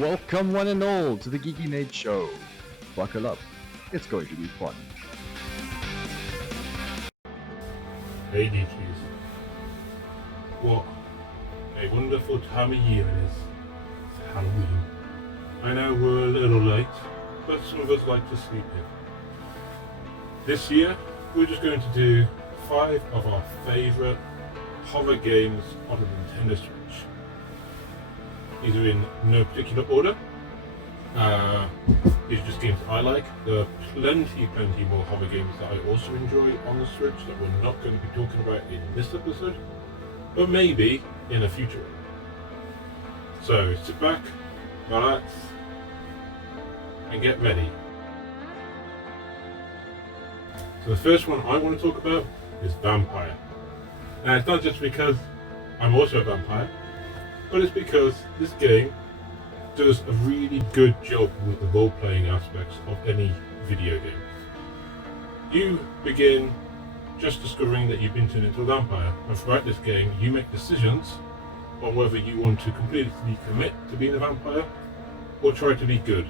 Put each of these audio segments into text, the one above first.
Welcome one and all to the Geeky N8 Show. Buckle up, it's going to be fun. Hey Geekies, what a wonderful time of year it is. It's Halloween. I know we're a little late, but some of us like to sleep in. This year, we're just going to do 5 of our favourite horror games on the Nintendo Switch. These are in no particular order. These are just games I like. There are plenty more horror games that I also enjoy on the Switch that we're not going to be talking about in this episode, but maybe in a future one. So sit back, relax, and get ready. So the first one I want to talk about is Vampire. And it's not just because I'm also a vampire, but it's because this game does a really good job with the role-playing aspects of any video game. You begin just discovering that you've been turned into a vampire, and throughout this game you make decisions on whether you want to completely commit to being a vampire or try to be good.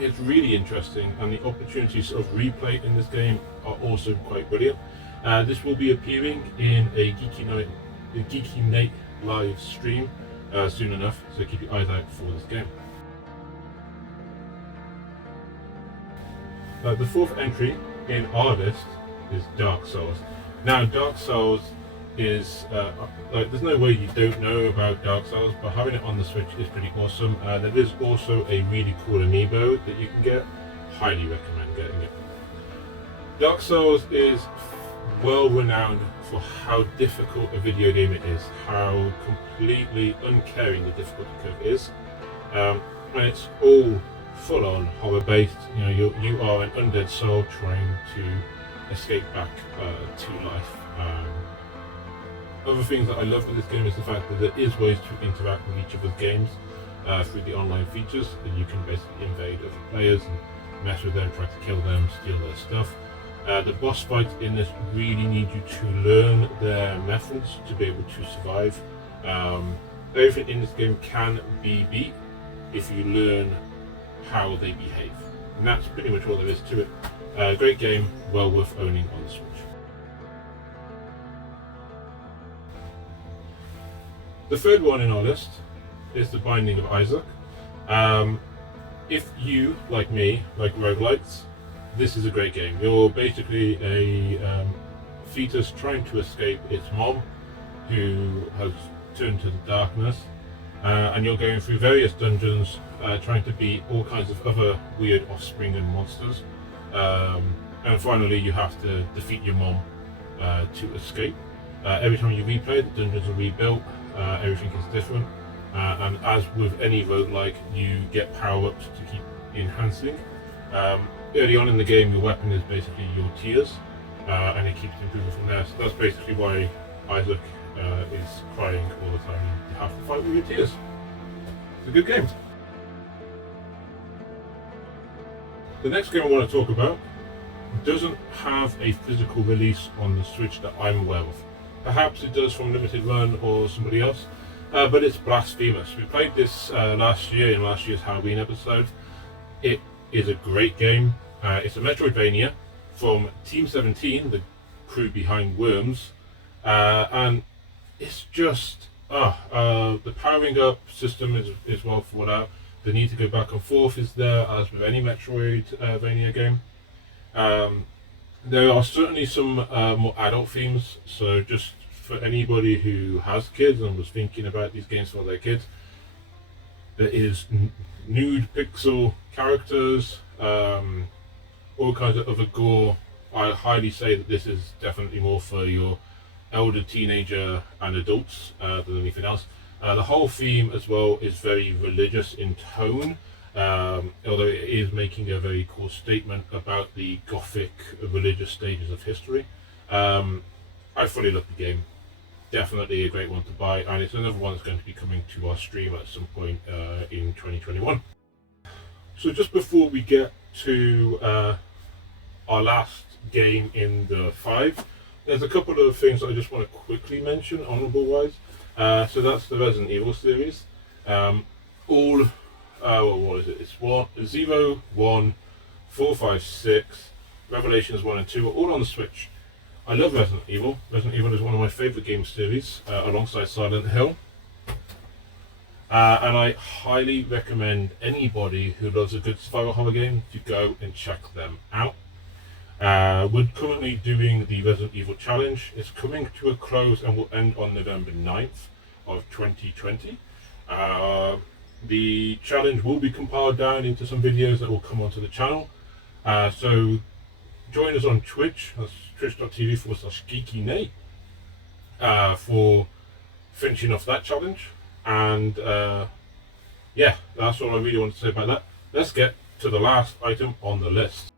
It's really interesting, and the opportunities of replay in this game are also quite brilliant. This will be appearing in a Geeky N8 live stream soon enough, so keep your eyes out for this game. The fourth entry in our list is Dark Souls. Now, Dark Souls is there's no way you don't know about Dark Souls, but having it on the Switch is pretty awesome. There is also a really cool amiibo that you can get. Highly recommend getting it. Dark Souls is well renowned for how difficult a video game it is, how completely uncaring the difficulty curve is, and it's all full on horror based. You know, you are an undead soul trying to escape back to life. Other things that I love with this game is the fact that there is ways to interact with each other's games through the online features, that you can basically invade other players and mess with them, try to kill them, steal their stuff. The boss fights in this really need you to learn their methods to be able to survive. Everything in this game can be beat if you learn how they behave. And that's pretty much all there is to it. Great game, well worth owning on the Switch. The third one in our list is The Binding of Isaac. If you, like me, like roguelites, this is a great game. You're basically a fetus trying to escape its mom, who has turned to the darkness, and you're going through various dungeons trying to beat all kinds of other weird offspring and monsters, and finally you have to defeat your mom to escape. Every time you replay, the dungeons are rebuilt, everything is different, and as with any roguelike, you get power-ups to keep enhancing. Early on in the game, your weapon is basically your tears, and it keeps improving from there. So that's basically why Isaac is crying all the time. You have to fight with your tears. It's a good game. The next game I want to talk about doesn't have a physical release on the Switch that I'm aware of. Perhaps it does from Limited Run or somebody else, but it's Blasphemous. We played this last year in last year's Halloween episode. It is a great game. It's a Metroidvania from Team 17, the crew behind Worms, and it's just the powering up system is well thought out. The need to go back and forth is there, as with any Metroidvania game. There are certainly some more adult themes, so just for anybody who has kids and was thinking about these games for their kids, there is nude pixel characters, all kinds of other gore. I highly say that this is definitely more for your elder teenager and adults than anything else. The whole theme as well is very religious in tone, although it is making a very cool statement about the Gothic religious stages of history. I fully love the game. Definitely a great one to buy, and it's another one that's going to be coming to our stream at some point in 2021. So just before we get to our last game in the 5, there's a couple of things that I just want to quickly mention, honourable wise. So that's the Resident Evil series. All what is it? It's 0, 1, 4, 5, 6, Revelations 1 and 2 are all on the Switch. I love Resident Evil. Resident Evil is one of my favourite game series, alongside Silent Hill. And I highly recommend anybody who loves a good survival horror game to go and check them out. We're currently doing the Resident Evil Challenge. It's coming to a close and will end on November 9th of 2020. The challenge will be compiled down into some videos that will come onto the channel. So join us on Twitch, that's twitch.tv/Geeky N8, for finishing off that challenge. And yeah, that's all I really want to say about that. Let's get to the last item on the list.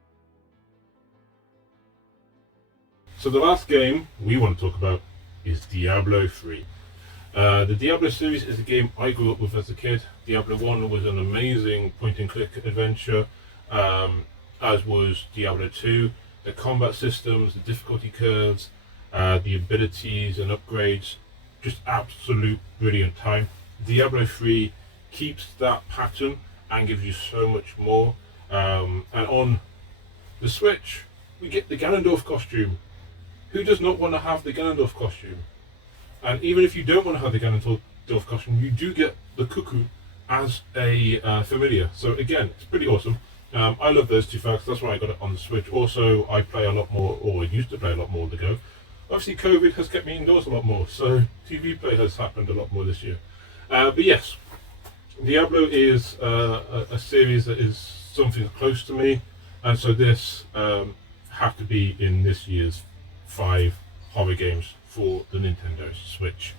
So the last game we want to talk about is Diablo 3. The Diablo series is a game I grew up with as a kid. Diablo 1 was an amazing point-and-click adventure, as was Diablo 2. The combat systems, the difficulty curves, the abilities and upgrades, just absolute brilliant time. Diablo 3 keeps that pattern and gives you so much more. And on the Switch, we get the Ganondorf costume. Who does not want to have the Ganondorf costume? And even if you don't want to have the Ganondorf costume, you do get the Cuckoo as a familiar. So again, it's pretty awesome. I love those two facts. That's why I got it on the Switch. Also, I play a lot more, or used to play a lot more on the go. Obviously, COVID has kept me indoors a lot more, so TV play has happened a lot more this year. But yes, Diablo is a series that is something close to me, and so this have to be in this year's 5 horror games for the Nintendo Switch.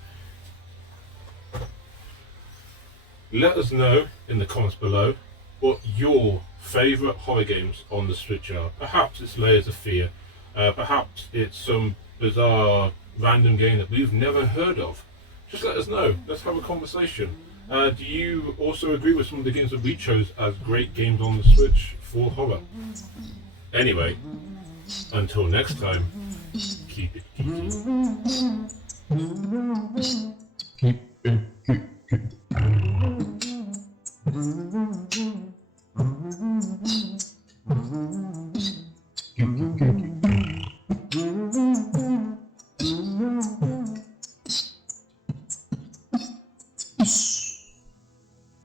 Let us know in the comments below what your favourite horror games on the Switch are. Perhaps it's Layers of Fear, perhaps it's some bizarre random game that we've never heard of. Just let us know, let's have a conversation. Do you also agree with some of the games that we chose as great games on the Switch for horror? Anyway, until next time, keep it geeky. Keep it geeky.